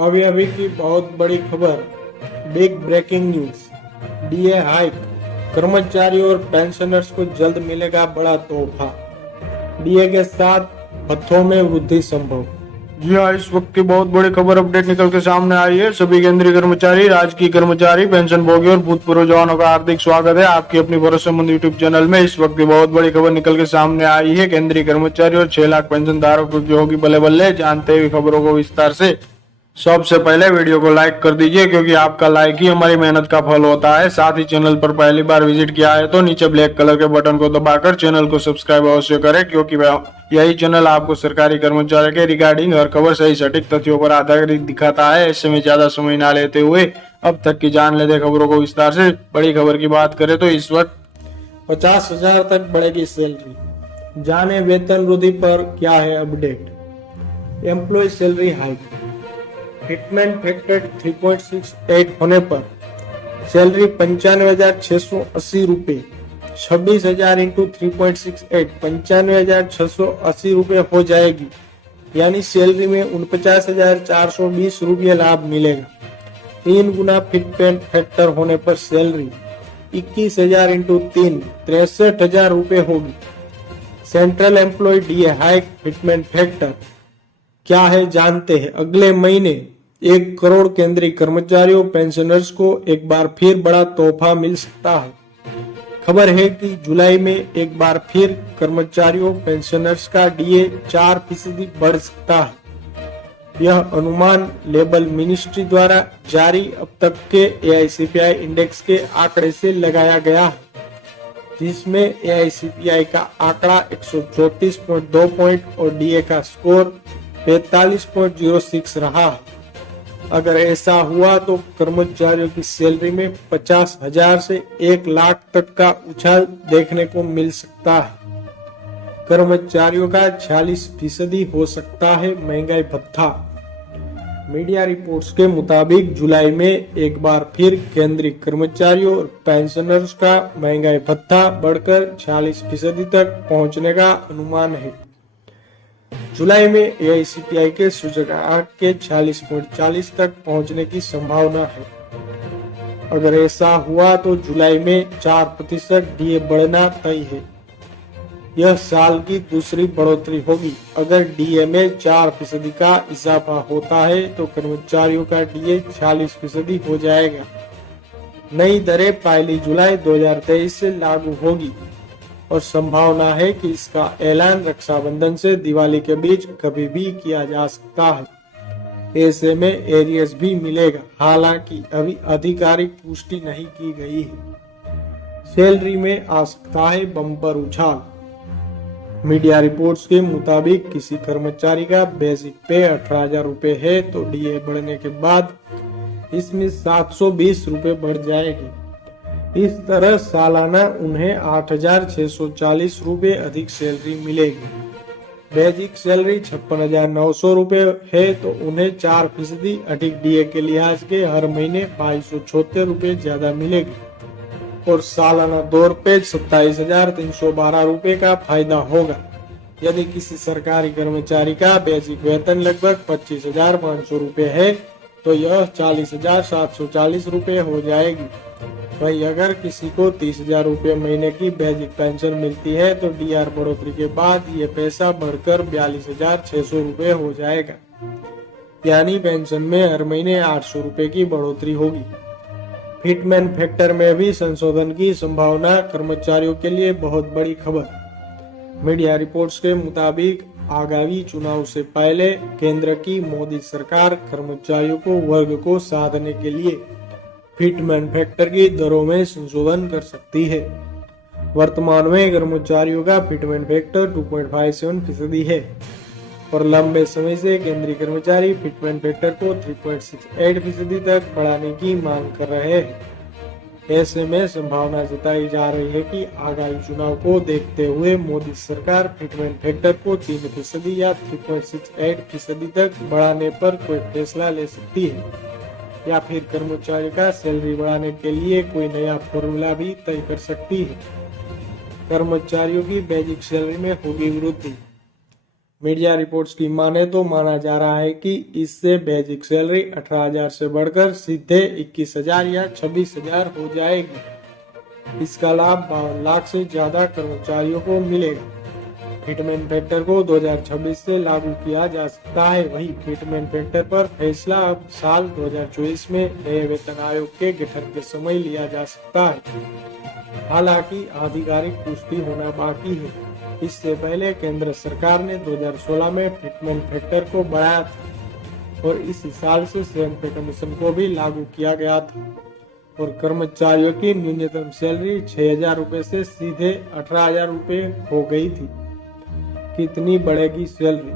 अभी अभी की बहुत बड़ी खबर, big breaking news. DA hike, कर्मचारियों और पेंशनर्स को जल्द मिलेगा बड़ा तोहफा। डीए के साथ भत्तों में वृद्धि संभव। जी हाँ, इस वक्त की बहुत बड़ी खबर अपडेट निकल के सामने आई है। सभी केंद्रीय कर्मचारी, राजकीय कर्मचारी, पेंशन भोगी और भूतपूर्व जवानों का हार्दिक स्वागत है आपकी अपनी भरोसेमंद यूट्यूब चैनल में। इस वक्त की बहुत बड़ी खबर निकल के सामने आई है। केंद्रीय कर्मचारी और 6 लाख पेंशन धारकों की होगी बल्ले बल्ले। जानते हुए खबरों को विस्तार से। सबसे पहले वीडियो को लाइक कर दीजिए, क्योंकि आपका लाइक ही हमारी मेहनत का फल होता है। साथ ही चैनल पर पहली बार विजिट किया है तो नीचे ब्लैक कलर के बटन को दबाकर चैनल को सब्सक्राइब अवश्य करें, क्योंकि यही चैनल आपको सरकारी कर्मचारी के रिगार्डिंग हर खबर सही सटीक तथ्यों पर आधारित दिखाता है। ऐसे में ज्यादा समय न लेते हुए अब तक की जान लेते खबरों को विस्तार से। बड़ी खबर की बात करें तो इस वक्त 50,000 तक बढ़ेगी सैलरी। जाने वेतन वृद्धि पर क्या है update. Employee salary hike, fitment factor 3.68 होने पर सैलरी 95,680 रुपए, 26,000 इंटू 3.68 95,680 रुपए हो जाएगी। यानी सैलरी में 49,420 रुपये लाभ मिलेगा। 3 गुना फिटमेंट फैक्टर होने पर सैलरी 21,000 इंटू 3 63,000 रुपये होगी। Central employee DA hike fitment factor क्या है जानते हैं। अगले महीने 1 करोड़ केंद्रीय कर्मचारियों पेंशनर्स को एक बार फिर बड़ा तोहफा मिल सकता है। खबर है कि जुलाई में एक बार फिर कर्मचारियों पेंशनर्स का डीए 4% बढ़ सकता है। यह अनुमान लेबर मिनिस्ट्री द्वारा जारी अब तक के एआईसीपीआई इंडेक्स के आंकड़े से लगाया गया है, जिसमें एआईसीपीआई का आंकड़ा 134.2 पॉइंट और डीए का स्कोर 45.06 रहा है। अगर ऐसा हुआ तो कर्मचारियों की सैलरी में 50,000 से 1 लाख तक का उछाल देखने को मिल सकता है। कर्मचारियों का 46% हो सकता है महंगाई भत्ता। मीडिया रिपोर्ट्स के मुताबिक जुलाई में एक बार फिर केंद्रीय कर्मचारियों और पेंशनर्स का महंगाई भत्ता बढ़कर 46% तक पहुंचने का अनुमान है। जुलाई में एआईसीपीआई के सूचकांक के 46.40 तक पहुंचने की संभावना है। अगर ऐसा हुआ तो जुलाई में 4% डीए बढ़ना तय है। यह साल की दूसरी बढ़ोतरी होगी। अगर डीए में 4% का इजाफा होता है तो कर्मचारियों का डीए 46% हो जाएगा। नई दरें 1 जुलाई 2023 से लागू होगी और संभावना है कि इसका ऐलान रक्षाबंधन से दिवाली के बीच कभी भी किया जा सकता है। ऐसे में एरियर्स भी मिलेगा, हालांकि अभी आधिकारिक पुष्टि नहीं की गई है। सैलरी में आ सकता है बम्पर उछाल। मीडिया रिपोर्ट्स के मुताबिक किसी कर्मचारी का बेसिक पे 18,000 रुपए है तो डीए बढ़ने के बाद इसमें 720 रुपए बढ़ जाएगी। इस तरह सालाना उन्हें 8,640 रुपए अधिक सैलरी मिलेगी। बेसिक सैलरी 56,900 रुपए है तो उन्हें 4% अधिक डीए के लिहाज के हर महीने 2,276 रुपए ज्यादा मिलेगी और सालाना तौर पे 27,312 रुपए का फायदा होगा। यदि किसी सरकारी कर्मचारी का बेसिक वेतन लगभग 25,500 रुपए है तो यह 40,740 रुपए हो जाएगी। वही अगर किसी को 30,000 रुपए महीने की बेसिक पेंशन मिलती है तो डीआर बढ़ोतरी के बाद ये पैसा बढ़कर 42,600 रुपए हो जाएगा। यानी पेंशन में हर महीने 800 रुपए की बढ़ोतरी होगी। फिटमैन फैक्टर में भी संशोधन की संभावना। कर्मचारियों के लिए बहुत बड़ी खबर। मीडिया रिपोर्ट्स के मुताबिक आगामी चुनाव से पहले केंद्र की मोदी सरकार कर्मचारियों को वर्ग को साधने के लिए फिटमैन फैक्टर की दरों में संशोधन कर सकती है। वर्तमान में कर्मचारियों का फिटमैन फैक्टर 2.57% है और लंबे समय से केंद्रीय कर्मचारी फिटमैन फैक्टर को 3.68% तक बढ़ाने की मांग कर रहे हैं। ऐसे में संभावना जताई जा रही है कि आगामी चुनाव को देखते हुए मोदी सरकार फिटमैन फैक्टर को 3% या 3.68% तक बढ़ाने पर कोई फैसला ले सकती है, या फिर कर्मचारी का सैलरी बढ़ाने के लिए कोई नया फॉर्मूला भी तय कर सकती है। कर्मचारियों की बेसिक सैलरी में होगी वृद्धि। मीडिया रिपोर्ट्स की माने तो माना जा रहा है कि इससे बेसिक सैलरी 18,000 से बढ़कर सीधे 21,000 या 26,000 हो जाएगी। इसका लाभ 52 लाख से ज्यादा कर्मचारियों को मिलेगा। फिटमेन फैक्टर को 2026 से लागू किया जा सकता है। वहीं फिटमेन फैक्टर पर फैसला अब साल 2024 में नए वेतन आयोग के गठन के समय लिया जा सकता है। हालांकि आधिकारिक पुष्टि होना बाकी है। इससे पहले केंद्र सरकार ने 2016 में फिटमेन फैक्टर को बढ़ाया था और इस साल से स्वयं पे कमीशन को भी लागू किया गया था और कर्मचारियों की न्यूनतम सैलरी 6,000 रुपए से सीधे 18,000 रुपए हो गई थी। कितनी बढ़ेगी सैलरी?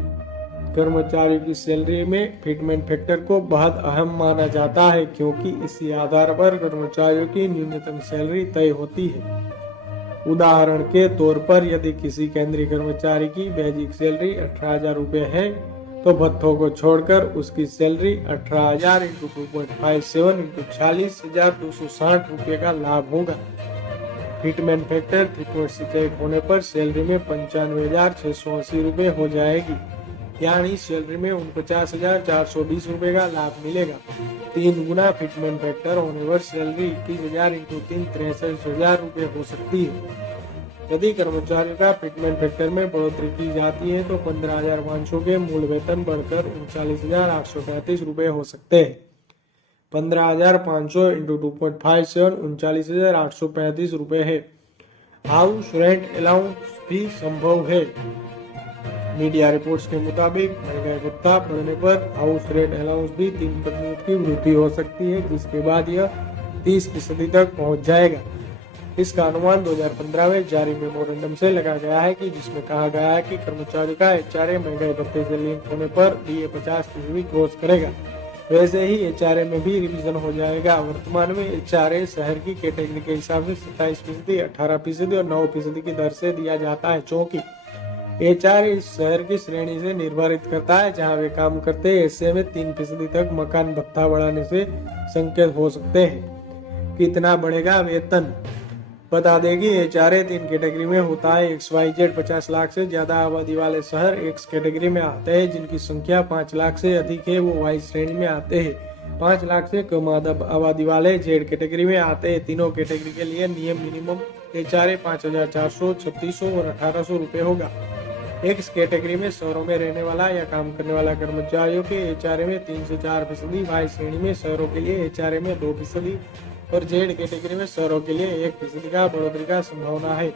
कर्मचारियों की सैलरी में फिटमेन फैक्टर को बहुत अहम माना जाता है क्योंकि इसी आधार पर कर्मचारियों की न्यूनतम सैलरी तय होती है। उदाहरण के तौर पर यदि किसी केंद्रीय कर्मचारी की बेसिक सैलरी 18,000 रुपए है तो भत्तों को छोड़कर उसकी सैलरी 18,000 × 2.57 × 40,260 रुपए का लाभ होगा। फिटमेन फैक्टर 3.68 होने पर सैलरी में 95,680 रुपए हो जाएगी, यानी सैलरी में 49,420 रुपए का लाभ मिलेगा। 3 गुना फिटमेन फैक्टर होने पर सैलरी 21,000 × 3 63,000 रुपए हो सकती है। यदि कर्मचारी का फिटमेन फैक्टर में बढ़ोतरी की जाती है तो 15,500 के मूल वेतन बढ़कर 39,835 रुपए हो सकते हैं। 15,500 × 2.57 39,835 रुपए है। हाउस रेंट अलाउंस भी संभव है। मीडिया रिपोर्ट्स के मुताबिक महंगाई भत्ता बढ़ने पर हाउस रेंट अलाउंस भी 3% की वृद्धि हो सकती है, जिसके बाद यह 30% तक पहुंच जाएगा। इसका अनुमान 2015 में जारी मेमोरेंडम से लगा गया है कि जिसमें कहा गया है कि कर्मचारी का एचआरए महंगाई भत्ते से लिंक होने पर डीए 50% क्रॉस करेगा। वैसे ही एचआरए में भी रिवीजन हो जाएगा। वर्तमान में एचआरए शहर की कैटेगरी के हिसाब से 27%, 18% और 9% की दर से दिया जाता है। चूँकि एचआरए इस शहर की श्रेणी से निर्धारित करता है जहां वे काम करते हैं। ऐसे में 3% तक मकान भत्ता बढ़ाने से संकेत हो सकते हैं। कितना बढ़ेगा वेतन? बता दें कि एचआरए 3 कैटेगरी में होता है। XYZ 50 लाख से ज्यादा आबादी वाले शहर एक्स कैटेगरी में आते हैं, जिनकी संख्या 5 लाख से अधिक है वो वाई श्रेणी में आते हैं। 5 लाख से कम आबादी वाले जेड कैटेगरी में आते हैं। तीनों कैटेगरी के लिए नियम मिनिमम एचआरए 5,400, 3,600 और 1,800 रुपए होगा। एक्स कैटेगरी में शहरों में रहने वाला या काम करने वाला कर्मचारियों के एचआरए में 3 से 4%, वाई श्रेणी में शहरों के लिए एचआरए में 2% और जेड कैटेगरी में शहरों के लिए 1% का बढ़ोतरी का संभावना है।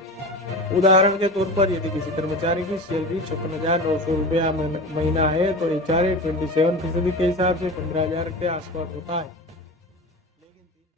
उदाहरण के तौर पर यदि किसी कर्मचारी की सैलरी 56,900 रुपया महीना है तो एचआरए 27% के हिसाब से 15,000 के आसपास होता है।